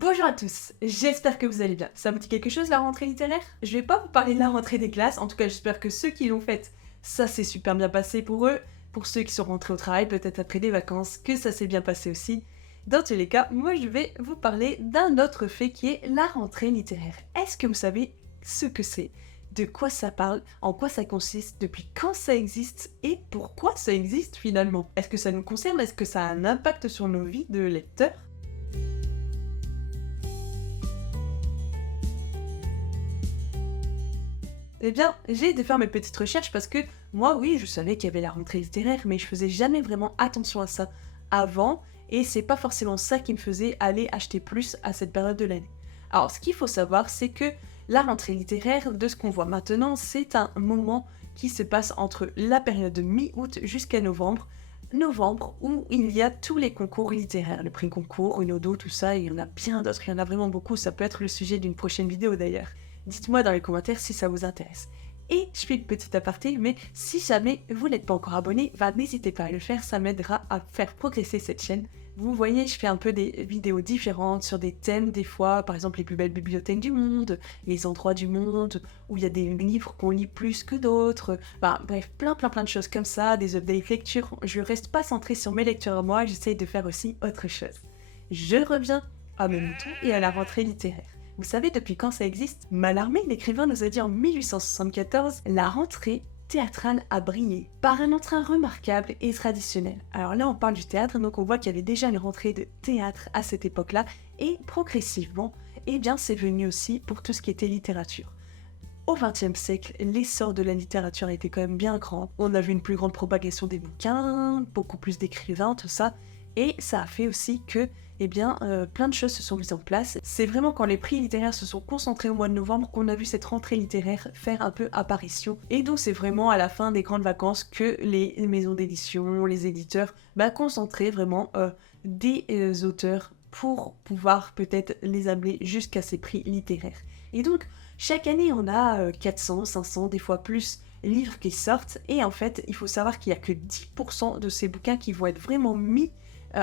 Bonjour à tous, j'espère que vous allez bien. Ça vous dit quelque chose la rentrée littéraire? Je vais pas vous parler de la rentrée des classes, en tout cas j'espère que ceux qui l'ont faite, ça s'est super bien passé pour eux. Pour ceux qui sont rentrés au travail, peut-être après des vacances, que ça s'est bien passé aussi. Dans tous les cas, moi je vais vous parler d'un autre fait qui est la rentrée littéraire. Est-ce que vous savez ce que c'est? De quoi ça parle? En quoi ça consiste? Depuis quand ça existe? Et pourquoi ça existe finalement? Est-ce que ça nous concerne? Est-ce que ça a un impact sur nos vies de lecteurs? Eh bien, j'ai été faire mes petites recherches parce que moi, oui, je savais qu'il y avait la rentrée littéraire, mais je faisais jamais vraiment attention à ça avant, et c'est pas forcément ça qui me faisait aller acheter plus à cette période de l'année. Alors, ce qu'il faut savoir, c'est que la rentrée littéraire, de ce qu'on voit maintenant, c'est un moment qui se passe entre la période de mi-août jusqu'à novembre. Novembre, où il y a tous les concours littéraires, le prix concours, Unodo, tout ça, et il y en a bien d'autres, il y en a vraiment beaucoup, ça peut être le sujet d'une prochaine vidéo d'ailleurs. Dites-moi dans les commentaires si ça vous intéresse. Et je fais une petite aparté, mais si jamais vous n'êtes pas encore abonné, n'hésitez pas à le faire, ça m'aidera à faire progresser cette chaîne. Vous voyez, je fais un peu des vidéos différentes sur des thèmes des fois, par exemple les plus belles bibliothèques du monde, les endroits du monde, où il y a des livres qu'on lit plus que d'autres, bref, plein de choses comme ça, des updates lecture. Je reste pas centrée sur mes lectures à moi, j'essaye de faire aussi autre chose. Je reviens à mes moutons et à la rentrée littéraire. Vous savez depuis quand ça existe? Mallarmé, l'écrivain, nous a dit en 1874, la rentrée théâtrale a brillé par un entrain remarquable et traditionnel. Alors là, on parle du théâtre, donc on voit qu'il y avait déjà une rentrée de théâtre à cette époque-là, et progressivement, eh bien, c'est venu aussi pour tout ce qui était littérature. Au XXe siècle, l'essor de la littérature a été quand même bien grand. On a vu une plus grande propagation des bouquins, beaucoup plus d'écrivains, tout ça, et ça a fait aussi que plein de choses se sont mises en place. C'est vraiment quand les prix littéraires se sont concentrés au mois de novembre qu'on a vu cette rentrée littéraire faire un peu apparition. Et donc c'est vraiment à la fin des grandes vacances que les maisons d'édition, les éditeurs, concentraient vraiment des auteurs pour pouvoir peut-être les amener jusqu'à ces prix littéraires. Et donc, chaque année, on a 400, 500, des fois plus livres qui sortent. Et en fait, il faut savoir qu'il n'y a que 10% de ces bouquins qui vont être vraiment mis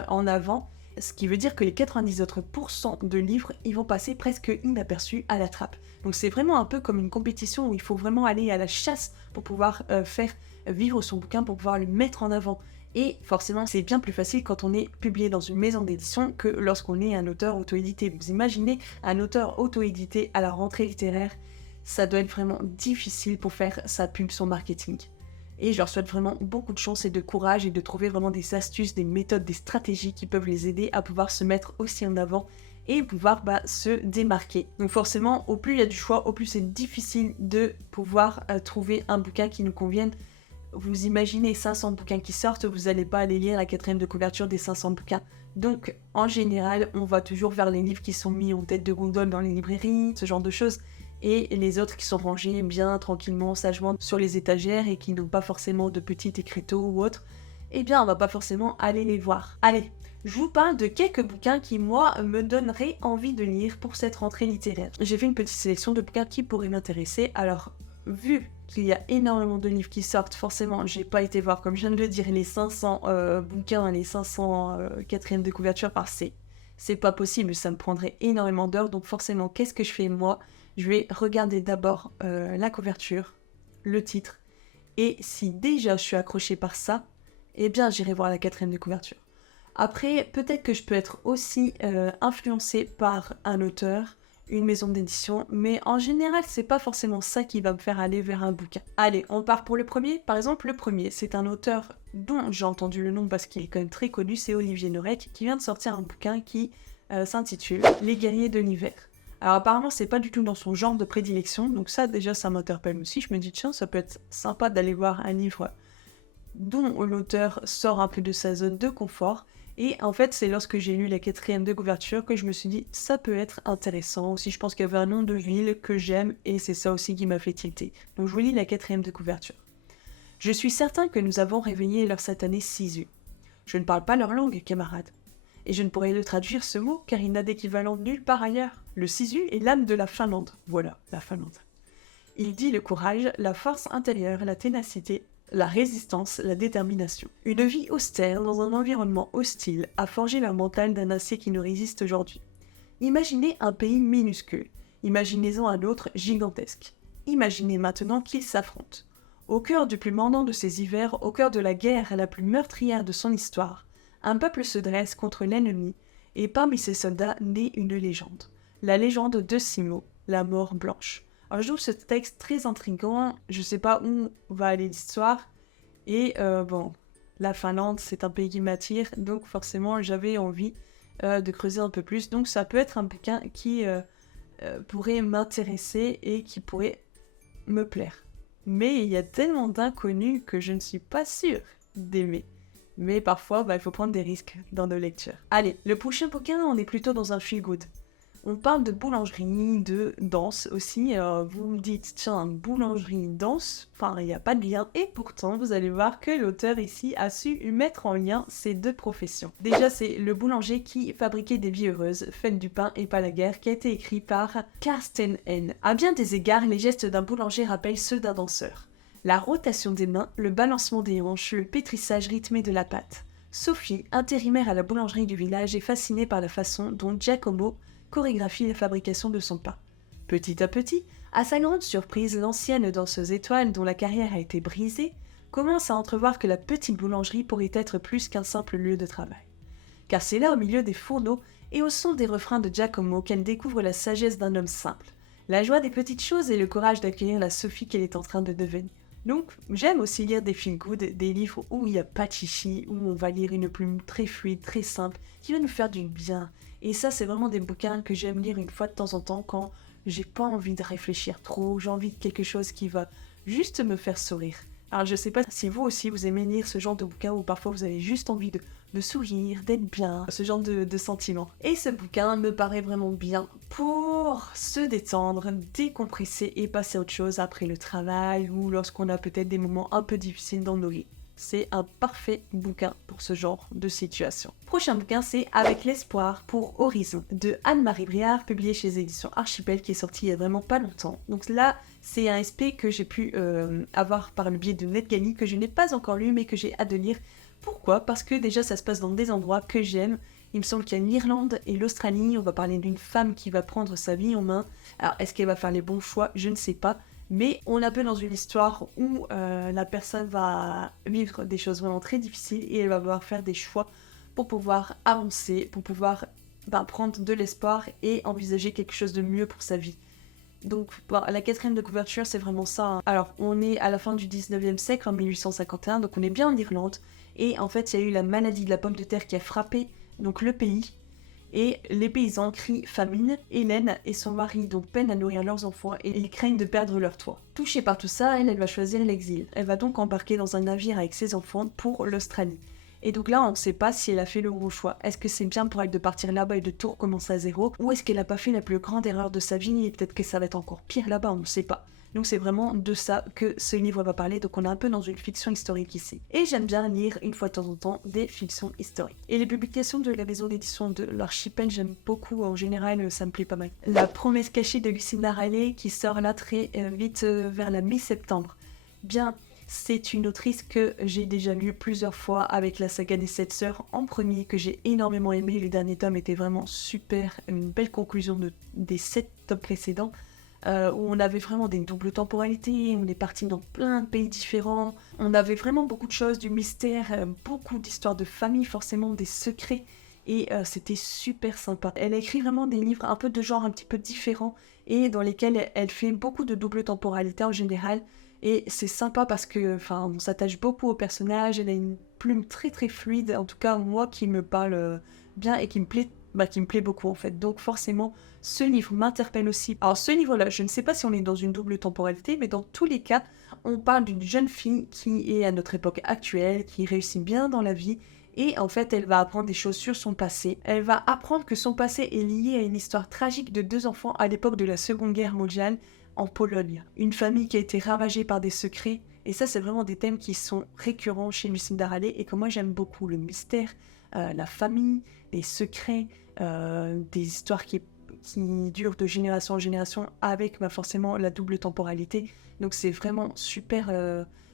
en avant. Ce qui veut dire que les 90 autres pourcents de livres, ils vont passer presque inaperçus à la trappe. Donc c'est vraiment un peu comme une compétition où il faut vraiment aller à la chasse pour pouvoir faire vivre son bouquin, pour pouvoir le mettre en avant. Et forcément, c'est bien plus facile quand on est publié dans une maison d'édition que lorsqu'on est un auteur auto-édité. Vous imaginez un auteur auto-édité à la rentrée littéraire, ça doit être vraiment difficile pour faire sa pub, son marketing. Et je leur souhaite vraiment beaucoup de chance et de courage et de trouver vraiment des astuces, des méthodes, des stratégies qui peuvent les aider à pouvoir se mettre aussi en avant et pouvoir se démarquer. Donc forcément, au plus il y a du choix, au plus c'est difficile de pouvoir trouver un bouquin qui nous convienne. Vous imaginez 500 bouquins qui sortent, vous n'allez pas aller lire la 4e de couverture des 500 bouquins. Donc en général, on va toujours vers les livres qui sont mis en tête de gondole dans les librairies, ce genre de choses. Et les autres qui sont rangés bien tranquillement, sagement sur les étagères et qui n'ont pas forcément de petits écriteaux ou autre, on va pas forcément aller les voir. Allez, je vous parle de quelques bouquins qui, moi, me donneraient envie de lire pour cette rentrée littéraire. J'ai fait une petite sélection de bouquins qui pourraient m'intéresser. Alors, vu qu'il y a énormément de livres qui sortent, forcément, j'ai pas été voir, comme je viens de le dire, les 500 bouquins, les 500 4e de couverture par c'est pas possible, ça me prendrait énormément d'heures, donc forcément, qu'est-ce que je fais moi? Je vais regarder d'abord la couverture, le titre, et si déjà je suis accrochée par ça, j'irai voir la 4e de couverture. Après, peut-être que je peux être aussi influencée par un auteur, une maison d'édition, mais en général, c'est pas forcément ça qui va me faire aller vers un bouquin. Allez, on part pour le premier. Par exemple, le premier, c'est un auteur dont j'ai entendu le nom parce qu'il est quand même très connu, c'est Olivier Norek, qui vient de sortir un bouquin qui s'intitule « Les guerriers de l'hiver ». Alors apparemment, c'est pas du tout dans son genre de prédilection, donc ça déjà, ça m'interpelle aussi. Je me dis, tiens, ça peut être sympa d'aller voir un livre dont l'auteur sort un peu de sa zone de confort. Et en fait, c'est lorsque j'ai lu la 4e de couverture que je me suis dit, ça peut être intéressant. Aussi, je pense qu'il y avait un nom de ville que j'aime, et c'est ça aussi qui m'a fait tilter. Donc je vous lis la 4e de couverture. Je suis certain que nous avons réveillé leur satané Sisu. Je ne parle pas leur langue, camarades. Et je ne pourrais le traduire ce mot, car il n'a d'équivalent nulle part ailleurs. Le Sisu est l'âme de la Finlande. Voilà, la Finlande. Il dit le courage, la force intérieure, la ténacité, la résistance, la détermination. Une vie austère dans un environnement hostile a forgé la mentale d'un acier qui nous résiste aujourd'hui. Imaginez un pays minuscule. Imaginez-en un autre gigantesque. Imaginez maintenant qu'ils s'affrontent. Au cœur du plus mordant de ces hivers, au cœur de la guerre la plus meurtrière de son histoire, un peuple se dresse contre l'ennemi, et parmi ses soldats naît une légende. La légende de Simo, la mort blanche. Alors je trouve ce texte très intriguant, je sais pas où va aller l'histoire, et bon, la Finlande c'est un pays qui m'attire, donc forcément j'avais envie de creuser un peu plus, donc ça peut être un bouquin qui pourrait m'intéresser et qui pourrait me plaire. Mais il y a tellement d'inconnus que je ne suis pas sûre d'aimer. Mais parfois, il faut prendre des risques dans nos lectures. Allez, le prochain bouquin, on est plutôt dans un feel good. On parle de boulangerie, de danse aussi. Vous me dites, tiens, boulangerie, danse, enfin, il n'y a pas de lien. Et pourtant, vous allez voir que l'auteur ici a su mettre en lien ces deux professions. Déjà, c'est le boulanger qui fabriquait des vies heureuses, faites du pain et pas la guerre, qui a été écrit par Carsten N. À bien des égards, les gestes d'un boulanger rappellent ceux d'un danseur. La rotation des mains, le balancement des hanches, le pétrissage rythmé de la pâte. Sophie, intérimaire à la boulangerie du village, est fascinée par la façon dont Giacomo chorégraphie la fabrication de son pain. Petit à petit, à sa grande surprise, l'ancienne danseuse étoile dont la carrière a été brisée commence à entrevoir que la petite boulangerie pourrait être plus qu'un simple lieu de travail. Car c'est là, au milieu des fourneaux et au son des refrains de Giacomo, qu'elle découvre la sagesse d'un homme simple, la joie des petites choses et le courage d'accueillir la Sophie qu'elle est en train de devenir. Donc, j'aime aussi lire des feel good, des livres où il n'y a pas de chichi, où on va lire une plume très fluide, très simple, qui va nous faire du bien. Et ça, c'est vraiment des bouquins que j'aime lire une fois de temps en temps quand j'ai pas envie de réfléchir trop, j'ai envie de quelque chose qui va juste me faire sourire. Alors, je sais pas si vous aussi, vous aimez lire ce genre de bouquins où parfois vous avez juste envie de sourire, d'être bien, ce genre de sentiments. Et ce bouquin me paraît vraiment bien pour se détendre, décompresser et passer à autre chose après le travail ou lorsqu'on a peut-être des moments un peu difficiles dans nos vies. C'est un parfait bouquin pour ce genre de situation. Prochain bouquin, c'est Avec l'espoir pour Horizon de Anne-Marie Briard, publié chez les éditions Archipel, qui est sorti il y a vraiment pas longtemps. Donc là, c'est un SP que j'ai pu avoir par le biais de NetGalley, que je n'ai pas encore lu, mais que j'ai hâte de lire. Pourquoi ? Parce que déjà, ça se passe dans des endroits que j'aime. Il me semble qu'il y a l'Irlande et l'Australie. On va parler d'une femme qui va prendre sa vie en main. Alors, est-ce qu'elle va faire les bons choix ? Je ne sais pas. Mais on est un peu dans une histoire où la personne va vivre des choses vraiment très difficiles et elle va devoir faire des choix pour pouvoir avancer, pour pouvoir prendre de l'espoir et envisager quelque chose de mieux pour sa vie. Donc la quatrième de couverture, c'est vraiment ça. Hein. Alors, on est à la fin du 19e siècle, en 1851, donc on est bien en Irlande. Et en fait, il y a eu la maladie de la pomme de terre qui a frappé donc, le pays. Et les paysans crient famine. Hélène et son mari donc peinent à nourrir leurs enfants et ils craignent de perdre leur toit. Touchée par tout ça, elle va choisir l'exil. Elle va donc embarquer dans un navire avec ses enfants pour l'Australie. Et donc là, on ne sait pas si elle a fait le bon choix. Est-ce que c'est bien pour elle de partir là-bas et de tout recommencer à zéro ? Ou est-ce qu'elle n'a pas fait la plus grande erreur de sa vie et peut-être que ça va être encore pire là-bas, on ne sait pas. Donc c'est vraiment de ça que ce livre va parler, donc on est un peu dans une fiction historique ici. Et j'aime bien lire une fois de temps en temps des fictions historiques. Et les publications de la maison d'édition de l'Archipel, j'aime beaucoup, en général ça me plaît pas mal. La promesse cachée de Lucinda Riley qui sort là très vite vers la mi-septembre. Bien, c'est une autrice que j'ai déjà lue plusieurs fois avec la saga des 7 sœurs en premier, que j'ai énormément aimé. Le dernier tome était vraiment super, une belle conclusion des 7 tomes précédents. Où on avait vraiment des doubles temporalités, on est parti dans plein de pays différents, on avait vraiment beaucoup de choses, du mystère, beaucoup d'histoires de famille, forcément des secrets, et c'était super sympa. Elle a écrit vraiment des livres un peu de genre un petit peu différents, et dans lesquels elle fait beaucoup de double temporalité en général, et c'est sympa parce que, on s'attache beaucoup au personnage, elle a une plume très très fluide, en tout cas moi qui me parle bien et qui me plaît beaucoup en fait. Donc forcément, ce livre m'interpelle aussi. Alors ce livre-là, je ne sais pas si on est dans une double temporalité, mais dans tous les cas, on parle d'une jeune fille qui est à notre époque actuelle, qui réussit bien dans la vie, et en fait, elle va apprendre des choses sur son passé. Elle va apprendre que son passé est lié à une histoire tragique de 2 enfants à l'époque de la Seconde Guerre mondiale en Pologne. Une famille qui a été ravagée par des secrets, et ça, c'est vraiment des thèmes qui sont récurrents chez Lucinda Riley, et que moi j'aime beaucoup, le mystère, la famille, les secrets, des histoires qui durent de génération en génération avec forcément la double temporalité. Donc c'est vraiment super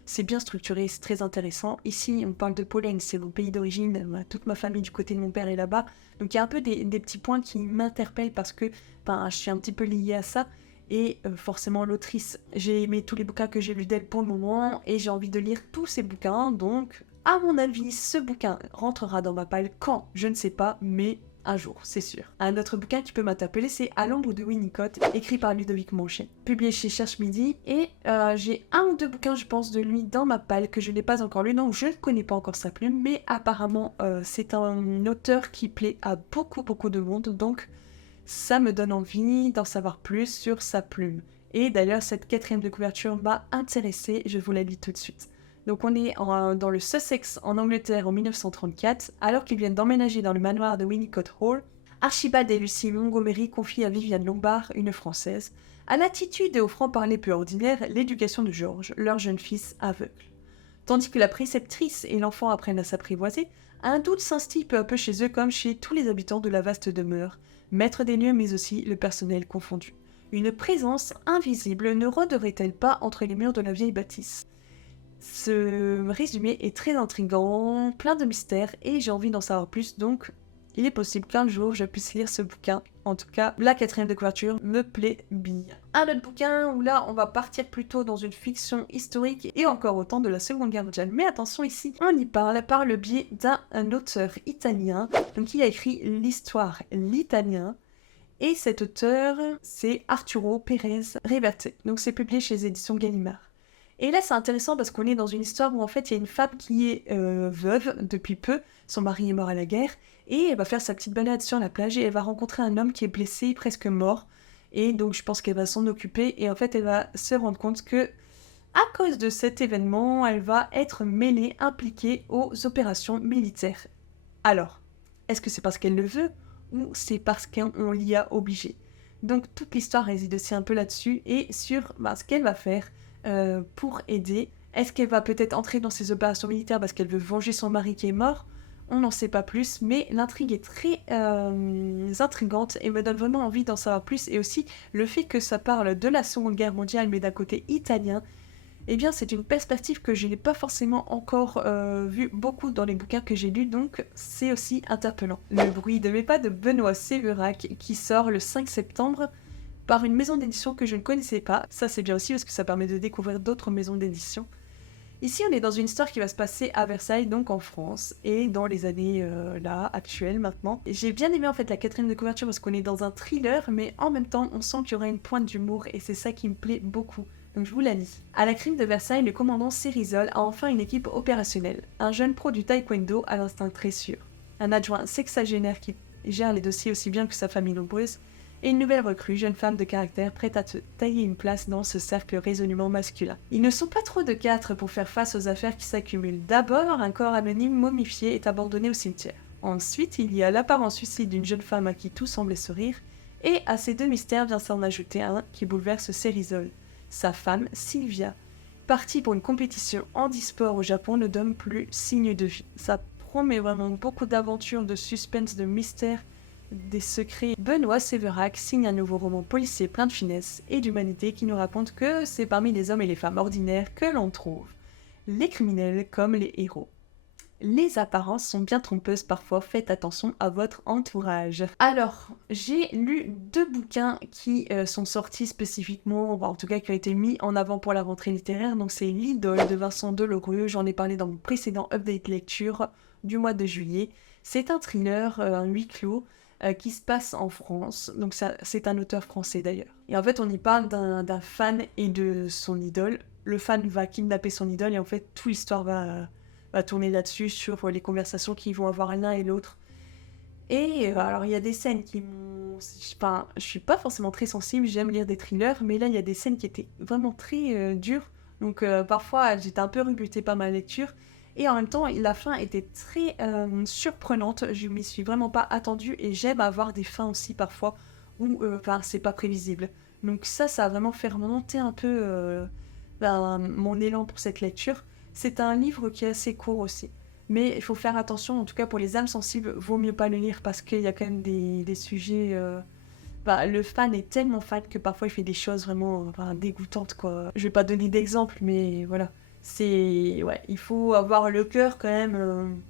c'est bien structuré, c'est très intéressant. Ici, on parle de Pologne, c'est mon pays d'origine, toute ma famille du côté de mon père est là-bas. Donc il y a un peu des petits points qui m'interpellent parce que je suis un petit peu liée à ça. Et forcément l'autrice, j'ai aimé tous les bouquins que j'ai lus d'elle pour le moment et j'ai envie de lire tous ces bouquins. Donc, à mon avis, ce bouquin rentrera dans ma pile quand, je ne sais pas, mais un jour, c'est sûr. Un autre bouquin qui peut m'interpeller, c'est À l'ombre de Winnicott, écrit par Ludovic Monchet, publié chez Cherche Midi. Et j'ai un ou deux bouquins, je pense, de lui dans ma pile que je n'ai pas encore lu. Donc, je ne connais pas encore sa plume, mais apparemment, c'est un auteur qui plaît à beaucoup de monde. Donc, ça me donne envie d'en savoir plus sur sa plume. Et d'ailleurs, cette 4e de couverture m'a intéressée, je vous la lis tout de suite. Donc on est dans le Sussex en Angleterre en 1934, alors qu'ils viennent d'emménager dans le manoir de Winnicott Hall. Archibald et Lucy Montgomery confient à Viviane Lombard, une Française, à l'attitude et au franc-parler peu ordinaire, l'éducation de George, leur jeune fils aveugle. Tandis que la préceptrice et l'enfant apprennent à s'apprivoiser, un doute s'instille peu à peu chez eux comme chez tous les habitants de la vaste demeure, maître des lieux mais aussi le personnel confondu. Une présence invisible ne rôderait-elle pas entre les murs de la vieille bâtisse ? Ce résumé est très intriguant, plein de mystères et j'ai envie d'en savoir plus, donc il est possible qu'un jour je puisse lire ce bouquin. En tout cas, la 4e de couverture me plaît bien. Un autre bouquin où là on va partir plutôt dans une fiction historique et encore au temps de la Seconde Guerre mondiale. Mais attention ici, on y parle par le biais d'un auteur italien, donc qui a écrit l'histoire l'italien. Et cet auteur, c'est Arturo Pérez Reverte. Donc c'est publié chez les éditions Gallimard. Et là, c'est intéressant parce qu'on est dans une histoire où en fait, il y a une femme qui est veuve depuis peu. Son mari est mort à la guerre. Et elle va faire sa petite balade sur la plage et elle va rencontrer un homme qui est blessé, presque mort. Et donc, je pense qu'elle va s'en occuper. Et en fait, elle va se rendre compte que, à cause de cet événement, elle va être mêlée, impliquée aux opérations militaires. Alors, est-ce que c'est parce qu'elle le veut ou c'est parce qu'on l'y a obligée ? Donc, toute l'histoire réside aussi un peu là-dessus et sur ce qu'elle va faire pour aider. Est-ce qu'elle va peut-être entrer dans ces opérations militaires parce qu'elle veut venger son mari qui est mort ? On n'en sait pas plus, mais l'intrigue est très intrigante et me donne vraiment envie d'en savoir plus. Et aussi, le fait que ça parle de la Seconde Guerre mondiale, mais d'un côté italien, eh bien, c'est une perspective que je n'ai pas forcément encore vue beaucoup dans les bouquins que j'ai lus, donc c'est aussi interpellant. Le bruit de mes pas de Benoît Séverac, qui sort le 5 septembre, par une maison d'édition que je ne connaissais pas. Ça, c'est bien aussi parce que ça permet de découvrir d'autres maisons d'édition. Ici, on est dans une histoire qui va se passer à Versailles, donc en France, et dans les années actuelles maintenant. Et j'ai bien aimé en fait la 4e de couverture parce qu'on est dans un thriller, mais en même temps, on sent qu'il y aura une pointe d'humour et c'est ça qui me plaît beaucoup. Donc je vous la lis. À la crime de Versailles, le commandant Cérizol a enfin une équipe opérationnelle. Un jeune pro du taekwondo à l'instinct très sûr. Un adjoint sexagénaire qui gère les dossiers aussi bien que sa famille nombreuse. Et une nouvelle recrue, jeune femme de caractère prête à te tailler une place dans ce cercle résolument masculin. Ils ne sont pas trop de 4 pour faire face aux affaires qui s'accumulent. D'abord, un corps anonyme momifié est abandonné au cimetière. Ensuite, il y a l'apparent suicide d'une jeune femme à qui tout semblait sourire. Et à ces deux mystères vient s'en ajouter un qui bouleverse Cérizol. Sa femme, Sylvia, partie pour une compétition handisport au Japon, ne donne plus signe de vie. Ça promet vraiment beaucoup d'aventures, de suspense, de mystère, des secrets. Benoît Séverac signe un nouveau roman policier plein de finesse et d'humanité qui nous raconte que c'est parmi les hommes et les femmes ordinaires que l'on trouve les criminels comme les héros. Les apparences sont bien trompeuses parfois, faites attention à votre entourage. Alors, j'ai lu 2 bouquins qui sont sortis spécifiquement, en tout cas qui ont été mis en avant pour la rentrée littéraire. Donc c'est L'Idole de Vincent Deloreux, j'en ai parlé dans mon précédent update lecture du mois de juillet. C'est un thriller, un huis clos, qui se passe en France. Donc c'est un auteur français d'ailleurs. Et en fait, on y parle d'un fan et de son idole. Le fan va kidnapper son idole et en fait, toute l'histoire va tourner là-dessus, sur les conversations qu'ils vont avoir l'un et l'autre. Et alors, il y a des scènes qui m'ont... Enfin, je suis pas forcément très sensible, j'aime lire des thrillers, mais là, il y a des scènes qui étaient vraiment très dures. Donc, parfois, j'étais un peu rebutée par ma lecture. Et en même temps, la fin était très surprenante. Je m'y suis vraiment pas attendue. Et j'aime avoir des fins aussi, parfois, où c'est pas prévisible. Donc ça a vraiment fait remonter un peu mon élan pour cette lecture. C'est un livre qui est assez court aussi. Mais il faut faire attention, en tout cas pour les âmes sensibles, vaut mieux pas le lire parce qu'il y a quand même des sujets... le fan est tellement fan que parfois il fait des choses vraiment dégoûtantes, quoi. Je vais pas donner d'exemple, mais voilà. Ouais, il faut avoir le cœur quand même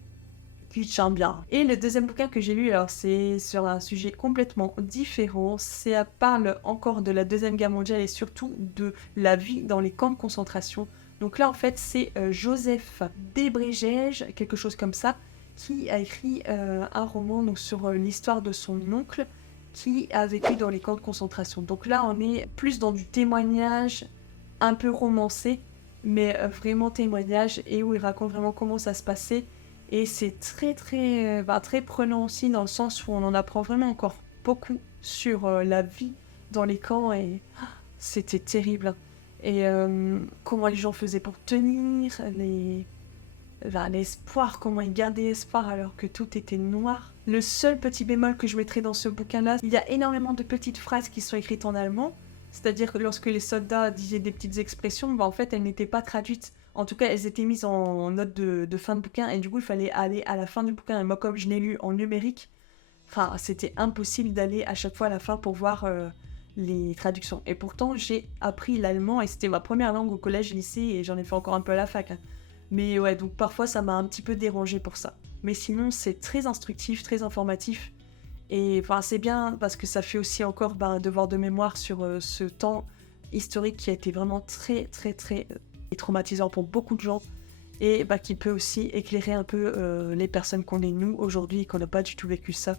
qui tient bien. Et le deuxième bouquin que j'ai lu, alors c'est sur un sujet complètement différent. Ça parle encore de la Deuxième Guerre mondiale et surtout de la vie dans les camps de concentration. Donc là, en fait, c'est Joseph Desbrégèges, quelque chose comme ça, qui a écrit un roman donc, sur l'histoire de son oncle qui a vécu dans les camps de concentration. Donc là, on est plus dans du témoignage, un peu romancé, mais vraiment témoignage, et où il raconte vraiment comment ça se passait. Et c'est très prenant aussi dans le sens où on en apprend vraiment encore beaucoup sur la vie dans les camps et c'était terrible, hein. Et comment les gens faisaient pour tenir, l'espoir, comment ils gardaient espoir alors que tout était noir. Le seul petit bémol que je mettrais dans ce bouquin-là, il y a énormément de petites phrases qui sont écrites en allemand, c'est-à-dire que lorsque les soldats disaient des petites expressions, en fait elles n'étaient pas traduites. En tout cas, elles étaient mises en note de fin de bouquin et du coup, il fallait aller à la fin du bouquin. Et moi, comme je l'ai lu en numérique, c'était impossible d'aller à chaque fois à la fin pour voir les traductions. Et pourtant, j'ai appris l'allemand et c'était ma première langue au collège, lycée et j'en ai fait encore un peu à la fac, hein. Mais ouais, donc parfois, ça m'a un petit peu dérangé pour ça. Mais sinon, c'est très instructif, très informatif. Et c'est bien parce que ça fait aussi encore un devoir de mémoire sur ce temps historique qui a été vraiment très traumatisant pour beaucoup de gens et qui peut aussi éclairer un peu les personnes qu'on est nous aujourd'hui et qu'on n'a pas du tout vécu ça,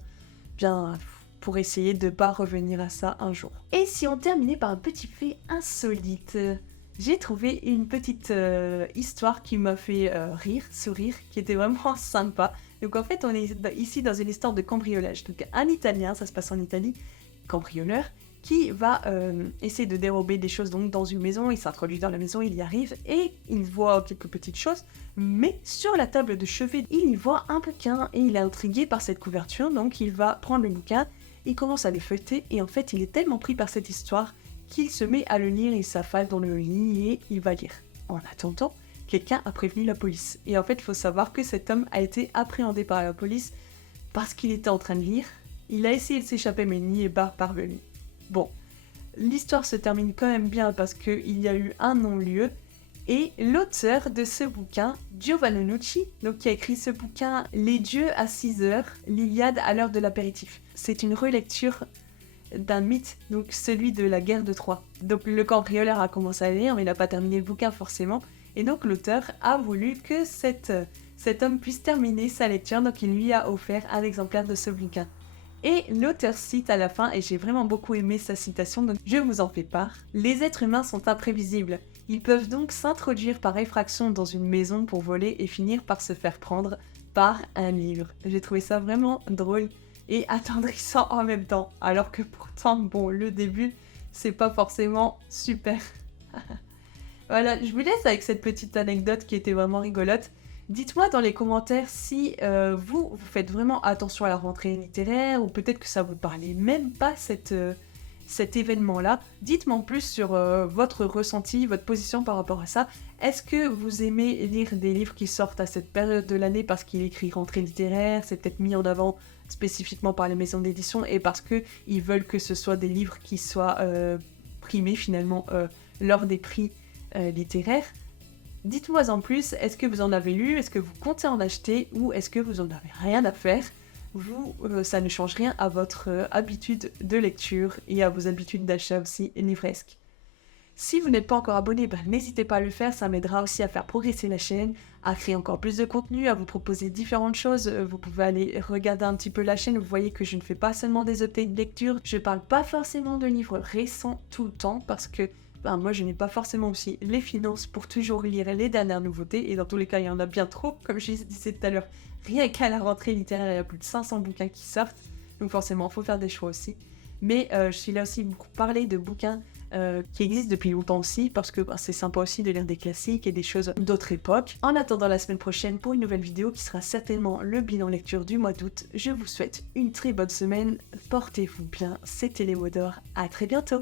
bien pour essayer de ne pas revenir à ça un jour. Et si on terminait par un petit fait insolite, j'ai trouvé une petite histoire qui m'a fait sourire, qui était vraiment sympa. Donc en fait, on est ici dans une histoire de cambriolage. Donc un Italien, ça se passe en Italie, cambrioleur, qui va essayer de dérober des choses donc, dans une maison. Il s'introduit dans la maison, il y arrive et il voit quelques petites choses. Mais sur la table de chevet, il y voit un bouquin et il est intrigué par cette couverture. Donc il va prendre le bouquin, il commence à le feuilleter et en fait il est tellement pris par cette histoire qu'il se met à le lire, il s'affale dans le lit et il va lire. En attendant, quelqu'un a prévenu la police. Et en fait, il faut savoir que cet homme a été appréhendé par la police parce qu'il était en train de lire. Il a essayé de s'échapper mais n'y est pas parvenu. Bon, l'histoire se termine quand même bien parce qu'il y a eu un non-lieu et l'auteur de ce bouquin, Giovanni Nucci, donc qui a écrit ce bouquin Les dieux à 6 heures, l'Iliade à l'heure de l'apéritif. C'est une relecture d'un mythe, donc celui de la guerre de Troie. Donc le cambrioleur a commencé à lire mais il n'a pas terminé le bouquin forcément et donc l'auteur a voulu que cet homme puisse terminer sa lecture, donc il lui a offert un exemplaire de ce bouquin. Et l'auteur cite à la fin, et j'ai vraiment beaucoup aimé sa citation, donc je vous en fais part. Les êtres humains sont imprévisibles. Ils peuvent donc s'introduire par effraction dans une maison pour voler et finir par se faire prendre par un livre. J'ai trouvé ça vraiment drôle et attendrissant en même temps. Alors que pourtant, bon, le début, c'est pas forcément super. Voilà, je vous laisse avec cette petite anecdote qui était vraiment rigolote. Dites-moi dans les commentaires si vous faites vraiment attention à la rentrée littéraire ou peut-être que ça vous parlait même pas cet événement-là. Dites-moi en plus sur votre ressenti, votre position par rapport à ça. Est-ce que vous aimez lire des livres qui sortent à cette période de l'année parce qu'il écrit rentrée littéraire, c'est peut-être mis en avant spécifiquement par les maisons d'édition et parce qu'ils veulent que ce soit des livres qui soient primés finalement lors des prix littéraires? Dites-moi en plus, est-ce que vous en avez lu, est-ce que vous comptez en acheter ou est-ce que vous en avez rien à faire? Vous, ça ne change rien à votre habitude de lecture et à vos habitudes d'achat aussi livresques. Si vous n'êtes pas encore abonné, n'hésitez pas à le faire, ça m'aidera aussi à faire progresser la chaîne, à créer encore plus de contenu, à vous proposer différentes choses. Vous pouvez aller regarder un petit peu la chaîne, vous voyez que je ne fais pas seulement des updates de lecture, je parle pas forcément de livres récents tout le temps parce que moi je n'ai pas forcément aussi les finances pour toujours lire les dernières nouveautés et dans tous les cas il y en a bien trop, comme je disais tout à l'heure, rien qu'à la rentrée littéraire il y a plus de 500 bouquins qui sortent, donc forcément il faut faire des choix aussi. Mais je suis là aussi pour parler de bouquins qui existent depuis longtemps aussi, parce que c'est sympa aussi de lire des classiques et des choses d'autres époques. En attendant la semaine prochaine pour une nouvelle vidéo qui sera certainement le bilan lecture du mois d'août, je vous souhaite une très bonne semaine, portez-vous bien, c'était les mots d'or, à très bientôt.